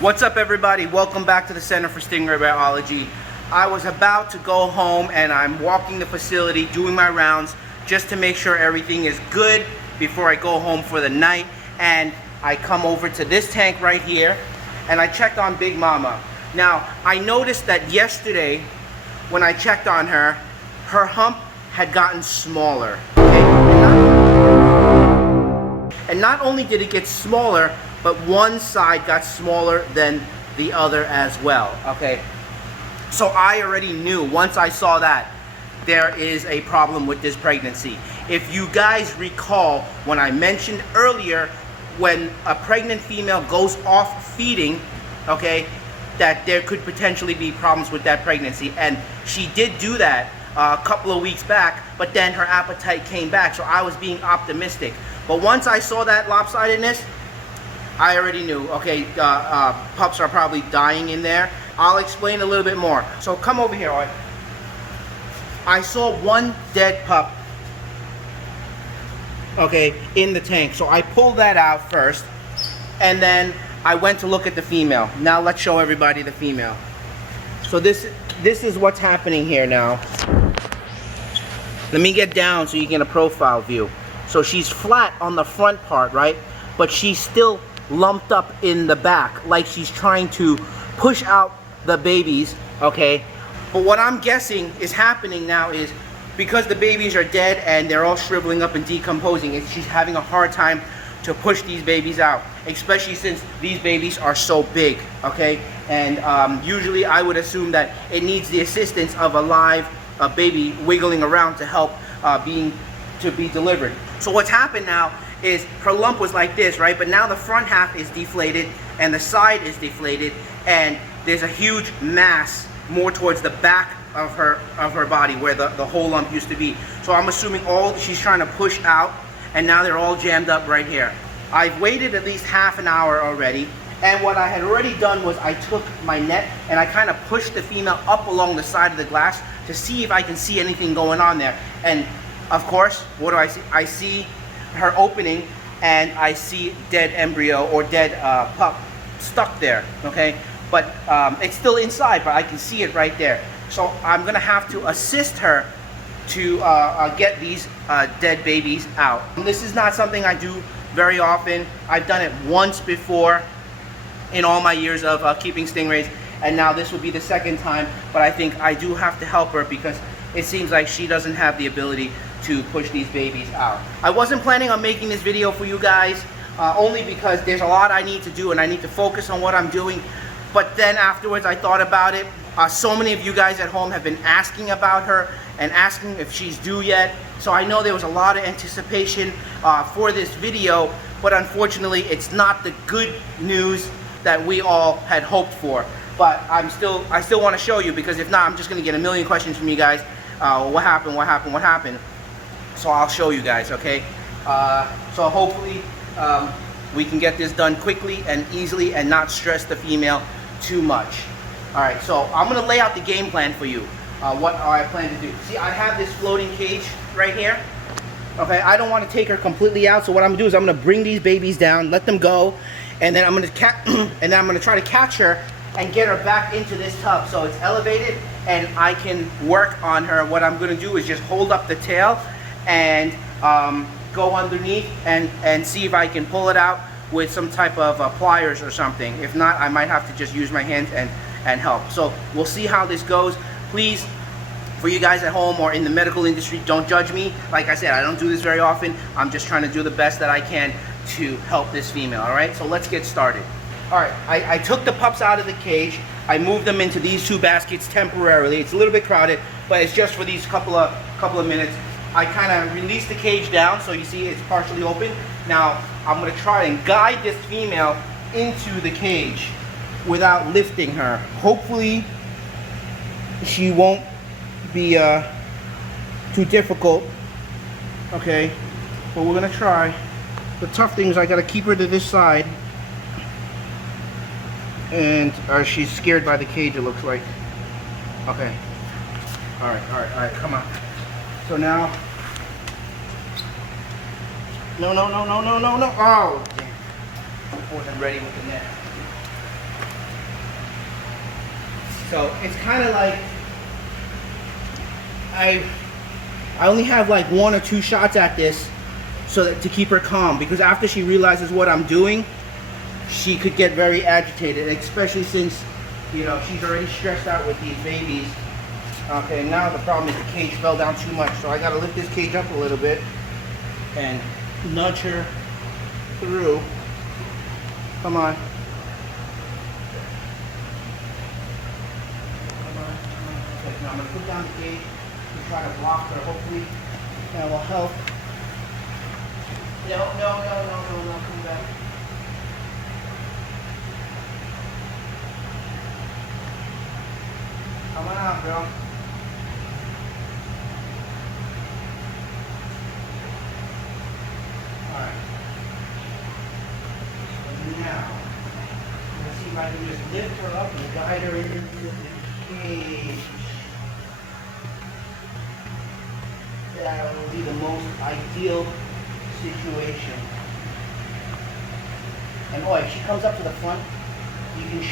What's up, everybody? Welcome back to the Center for Stingray Biology. I was about to go home and I'm walking the facility, doing my rounds just to make sure everything is good before I go home for the night. And I come over to this tank right here and I checked on Big Mama. Now, I noticed that yesterday when I checked on her, her hump had gotten smaller. Okay? And not only did it get smaller, but one side got smaller than the other as well, okay? So I already knew, once I saw that, there is a problem with this pregnancy. If you guys recall, when I mentioned earlier, when a pregnant female goes off feeding, okay, that there could potentially be problems with that pregnancy. And she did do that a couple of weeks back, but then her appetite came back, so I was being optimistic. But once I saw that lopsidedness, I already knew, okay, pups are probably dying in there. I'll explain a little bit more. So come over here, all right. I saw one dead pup, okay, in the tank. So I pulled that out first, and then I went to look at the female. Now let's show everybody the female. So this is what's happening here now. Let me get down so you get a profile view. So she's flat on the front part, right? But she's still lumped up in the back, like she's trying to push out the babies, okay? But what I'm guessing is happening now is because the babies are dead and they're all shriveling up and decomposing, she's having a hard time to push these babies out, especially since these babies are so big, okay? And usually I would assume that it needs the assistance of a live baby wiggling around to help be delivered. So what's happened now is her lump was like this, right? But now the front half is deflated and the side is deflated, and there's a huge mass more towards the back of her body where the whole lump used to be. So I'm assuming all she's trying to push out, and now they're all jammed up right here. I've waited at least half an hour already, and what I had already done was I took my net and I kind of pushed the female up along the side of the glass to see if I can see anything going on there. And of course, what do I see? I see her opening and I see dead embryo or dead pup stuck there, okay? But it's still inside, but I can see it right there. So I'm gonna have to assist her to get these dead babies out. And this is not something I do very often. I've done it once before in all my years of keeping stingrays, and now this will be the second time, but I think I do have to help her because it seems like she doesn't have the ability to push these babies out. I wasn't planning on making this video for you guys, only because there's a lot I need to do and I need to focus on what I'm doing. But then afterwards I thought about it. So many of you guys at home have been asking about her and asking if she's due yet. So I know there was a lot of anticipation for this video, but unfortunately it's not the good news that we all had hoped for. But I still want to show you, because if not, I'm just going to get a million questions from you guys. What happened, what happened, what happened? So I'll show you guys, okay? So hopefully we can get this done quickly and easily and not stress the female too much. All right, so I'm gonna lay out the game plan for you, what I plan to do. See, I have this floating cage right here. Okay, I don't want to take her completely out, so what I'm gonna do is I'm gonna bring these babies down, let them go, and then I'm gonna try to catch her and get her back into this tub so it's elevated and I can work on her. What I'm gonna do is just hold up the tail and go underneath and see if I can pull it out with some type of pliers or something. If not, I might have to just use my hands and help. So we'll see how this goes. Please, for you guys at home or in the medical industry, don't judge me. Like I said, I don't do this very often. I'm just trying to do the best that I can to help this female, all right? So let's get started. All right, I took the pups out of the cage. I moved them into these two baskets temporarily. It's a little bit crowded, but it's just for these couple of minutes. I kind of released the cage down, so you see it's partially open. Now, I'm gonna try and guide this female into the cage without lifting her. Hopefully, she won't be too difficult, okay? But we're gonna try. The tough thing is I gotta keep her to this side. And she's scared by the cage, it looks like. Okay. All right, come on. So now, no. Oh, damn. I wasn't ready with the net. So it's kind of like I only have like 1 or 2 shots at this, so that to keep her calm, because after she realizes what I'm doing, she could get very agitated, especially since, you know, she's already stressed out with these babies. Okay, now the problem is the cage fell down too much, so I gotta lift this cage up a little bit and nudge her through. Come on. Okay, now I'm gonna put down the cage and try to block her. Hopefully that will help. No, come back. Come on out, girl. Alright. So now, let's see if I can just lift her up and guide her into the cage. That will be the most ideal situation. And boy, if she comes up to the front, you can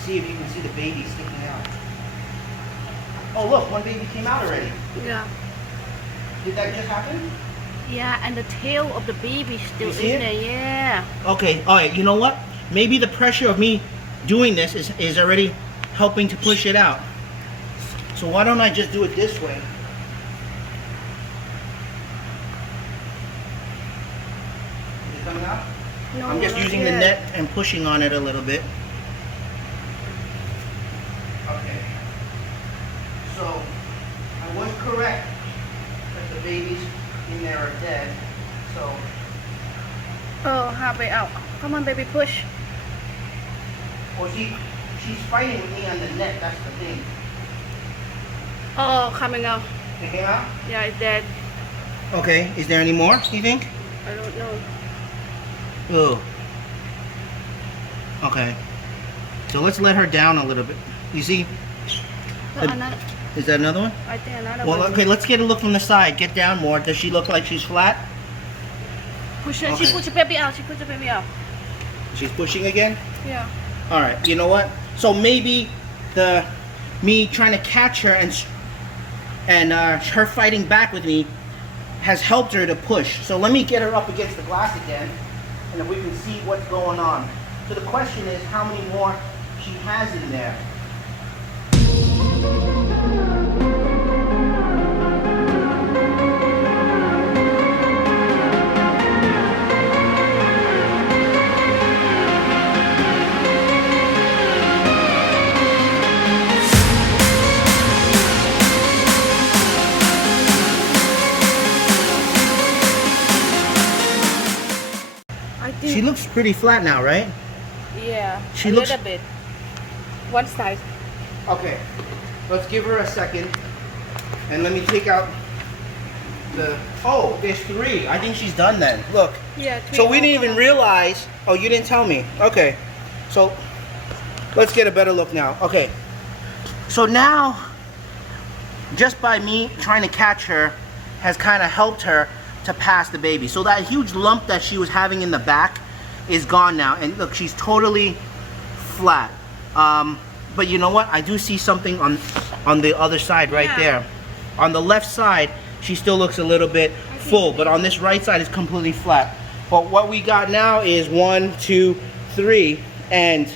see if you can see the baby sticking out. Oh look, one baby came out already. Yeah. Did that just happen? Yeah, and the tail of the baby still in there. Yeah. Okay, alright, you know what? Maybe the pressure of me doing this is already helping to push it out. So why don't I just do it this way? Is it coming out? No, I'm just using the net and pushing on it a little bit. Okay. So, I was correct that the babies in there are dead. So. Oh, halfway out. Come on, baby, push. Well, she's fighting with me on the net. That's the thing. Oh, coming out. It came out? Yeah, it's dead. Okay. Is there any more, you think? I don't know. Oh. Okay. So let's let her down a little bit. You see? Is that another one? I think another Well, one. okay, let's get a look from the side. Get down more. Does she look like she's flat? Push her. Okay. She push the baby out. She push the baby out. She's pushing again? Yeah. Alright, you know what? So maybe me trying to catch her and her fighting back with me has helped her to push. So let me get her up against the glass again, and if we can see what's going on. So the question is how many more she has in there. She looks pretty flat now, right? Yeah. She a looks- little bit. One side. Okay, let's give her a second, and let me take out the. Oh, there's 3. I think she's done then. Look. Yeah. So we didn't even realize. Oh, you didn't tell me. Okay, so let's get a better look now. Okay, so now, just by me trying to catch her, has kind of helped her to pass the baby. So that huge lump that she was having in the back is gone now, and look, she's totally flat. But you know what? I do see something on the other side right there. On the left side, she still looks a little bit full, but on this right side, it's completely flat. But what we got now is 1, 2, 3, and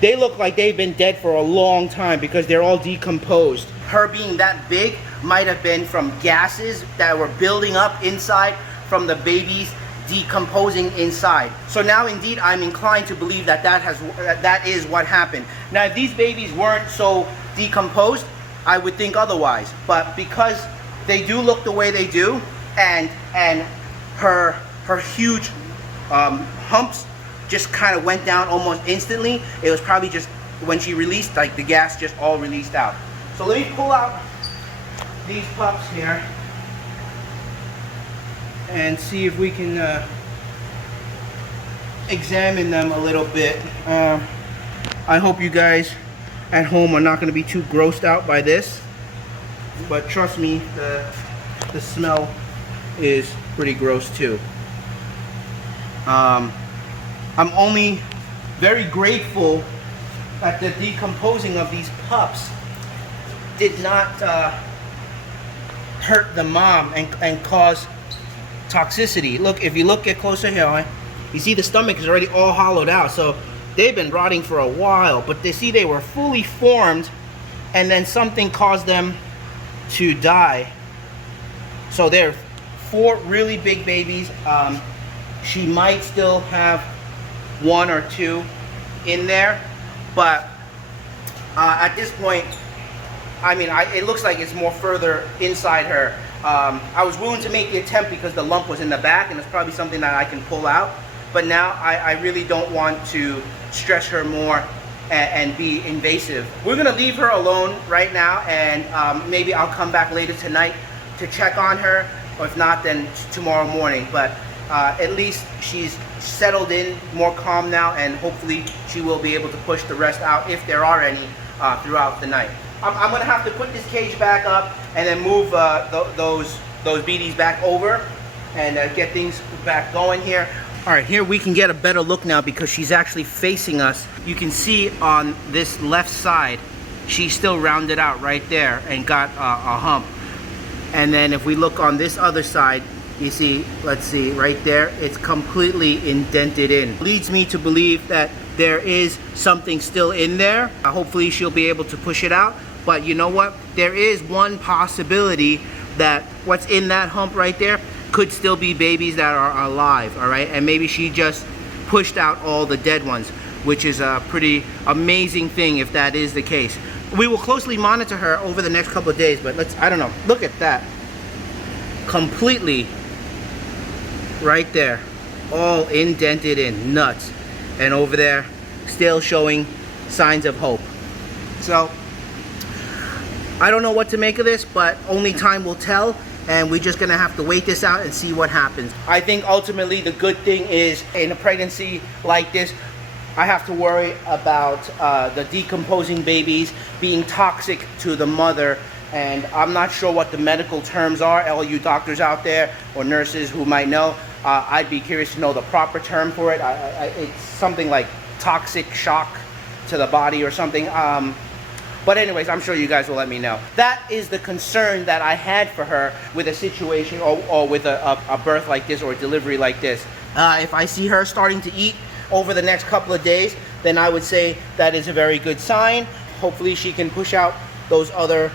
they look like they've been dead for a long time because they're all decomposed. Her being that big might have been from gases that were building up inside from the babies decomposing inside. So now indeed I'm inclined to believe that that is what happened. Now if these babies weren't so decomposed, I would think otherwise. But because they do look the way they do, and her huge humps just kind of went down almost instantly, it was probably just when she released, like the gas just all released out. So let me pull out these pups here and see if we can examine them a little bit. I hope you guys at home are not going to be too grossed out by this, but trust me, the smell is pretty gross too. I'm only very grateful that the decomposing of these pups did not hurt the mom and cause toxicity. Look, if you get closer here, you see the stomach is already all hollowed out. So they've been rotting for a while, but they were fully formed, and then something caused them to die. So they're 4 really big babies. She might still have 1 or 2 in there, but at this point, I mean, it looks like it's more further inside her. I was willing to make the attempt because the lump was in the back, and it's probably something that I can pull out. But now I really don't want to stress her more and be invasive. We're gonna leave her alone right now, and maybe I'll come back later tonight to check on her, or if not, then tomorrow morning. But at least she's settled in, more calm now, and hopefully she will be able to push the rest out if there are any throughout the night. I'm gonna have to put this cage back up and then move those BDs back over and get things back going here. All right, here we can get a better look now because she's actually facing us. You can see on this left side, she's still rounded out right there and got a hump. And then if we look on this other side, you see, let's see, right there, it's completely indented in. Leads me to believe that there is something still in there. Hopefully she'll be able to push it out. But you know what? There is one possibility that what's in that hump right there could still be babies that are alive, all right? And maybe she just pushed out all the dead ones, which is a pretty amazing thing if that is the case. We will closely monitor her over the next couple of days, but I don't know, look at that. Completely right there, all indented in, nuts. And over there, still showing signs of hope. So, I don't know what to make of this, but only time will tell, and we're just gonna have to wait this out and see what happens. I think ultimately the good thing is, in a pregnancy like this, I have to worry about the decomposing babies being toxic to the mother, and I'm not sure what the medical terms are. All you doctors out there or nurses who might know, I'd be curious to know the proper term for it. It's something like toxic shock to the body or something. But anyways, I'm sure you guys will let me know. That is the concern that I had for her with a situation or with a birth like this or a delivery like this. If I see her starting to eat over the next couple of days, then I would say that is a very good sign. Hopefully she can push out those other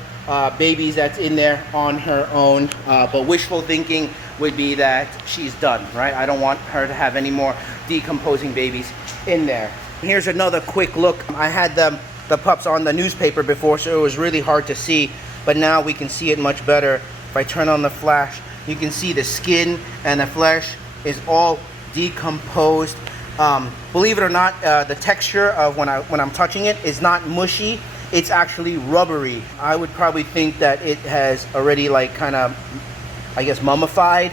babies that's in there on her own. But wishful thinking would be that she's done, right? I don't want her to have any more decomposing babies in there. Here's another quick look. I had the pups on the newspaper before, so it was really hard to see, but now we can see it much better. If I turn on the flash, you can see the skin and the flesh is all decomposed. Believe it or not, the texture of when I'm touching it is not mushy. It's actually rubbery. I would probably think that it has already like kind of, I guess, mummified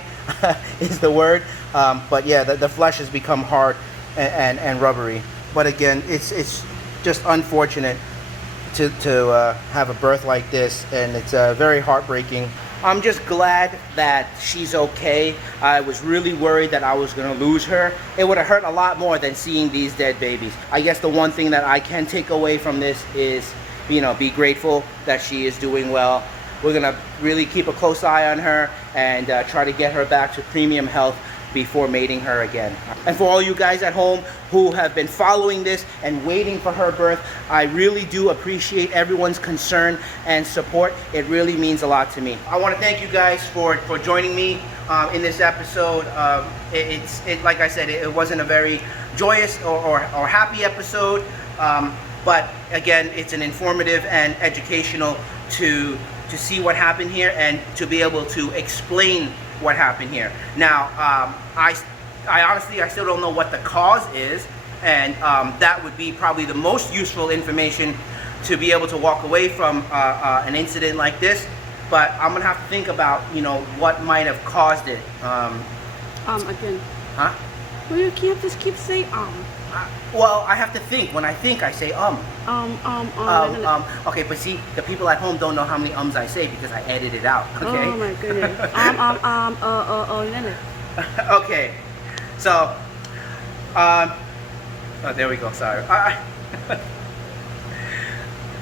is the word. But yeah, the flesh has become hard and rubbery. But again, it's just unfortunate to have a birth like this, and it's very heartbreaking. I'm just glad that she's okay. I was really worried that I was gonna lose her. It would have hurt a lot more than seeing these dead babies. I guess the one thing that I can take away from this is, you know, be grateful that she is doing well. We're gonna really keep a close eye on her and try to get her back to premium health before mating her again. And for all you guys at home who have been following this and waiting for her birth, I really do appreciate everyone's concern and support. It really means a lot to me. I want to thank you guys for joining me in this episode. Like I said, it wasn't a very joyous or happy episode, but again, it's an informative and educational to see what happened here and to be able to explain what happened here. Now, I honestly, I still don't know what the cause is, and that would be probably the most useful information to be able to walk away from an incident like this. But I'm gonna have to think about, you know, what might have caused it. Again. Huh? Well, you can't just keep saying Well, I have to think. When I think, I say Okay, but see, the people at home don't know how many ums I say because I edit it out. Okay. Oh my goodness. Okay. So, oh, there we go. Sorry.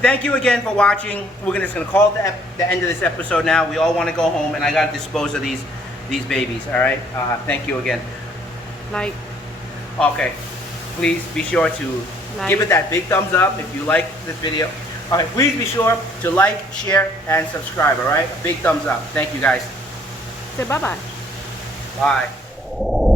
thank you again for watching. We're just gonna call it the end of this episode now. We all want to go home, and I gotta dispose of these babies. All right. Thank you again. Like, Okay. Please be sure to give it that big thumbs up if you like this video. All right. Please be sure to like, share, and subscribe. All right. A big thumbs up. Thank you guys. say bye bye. Bye.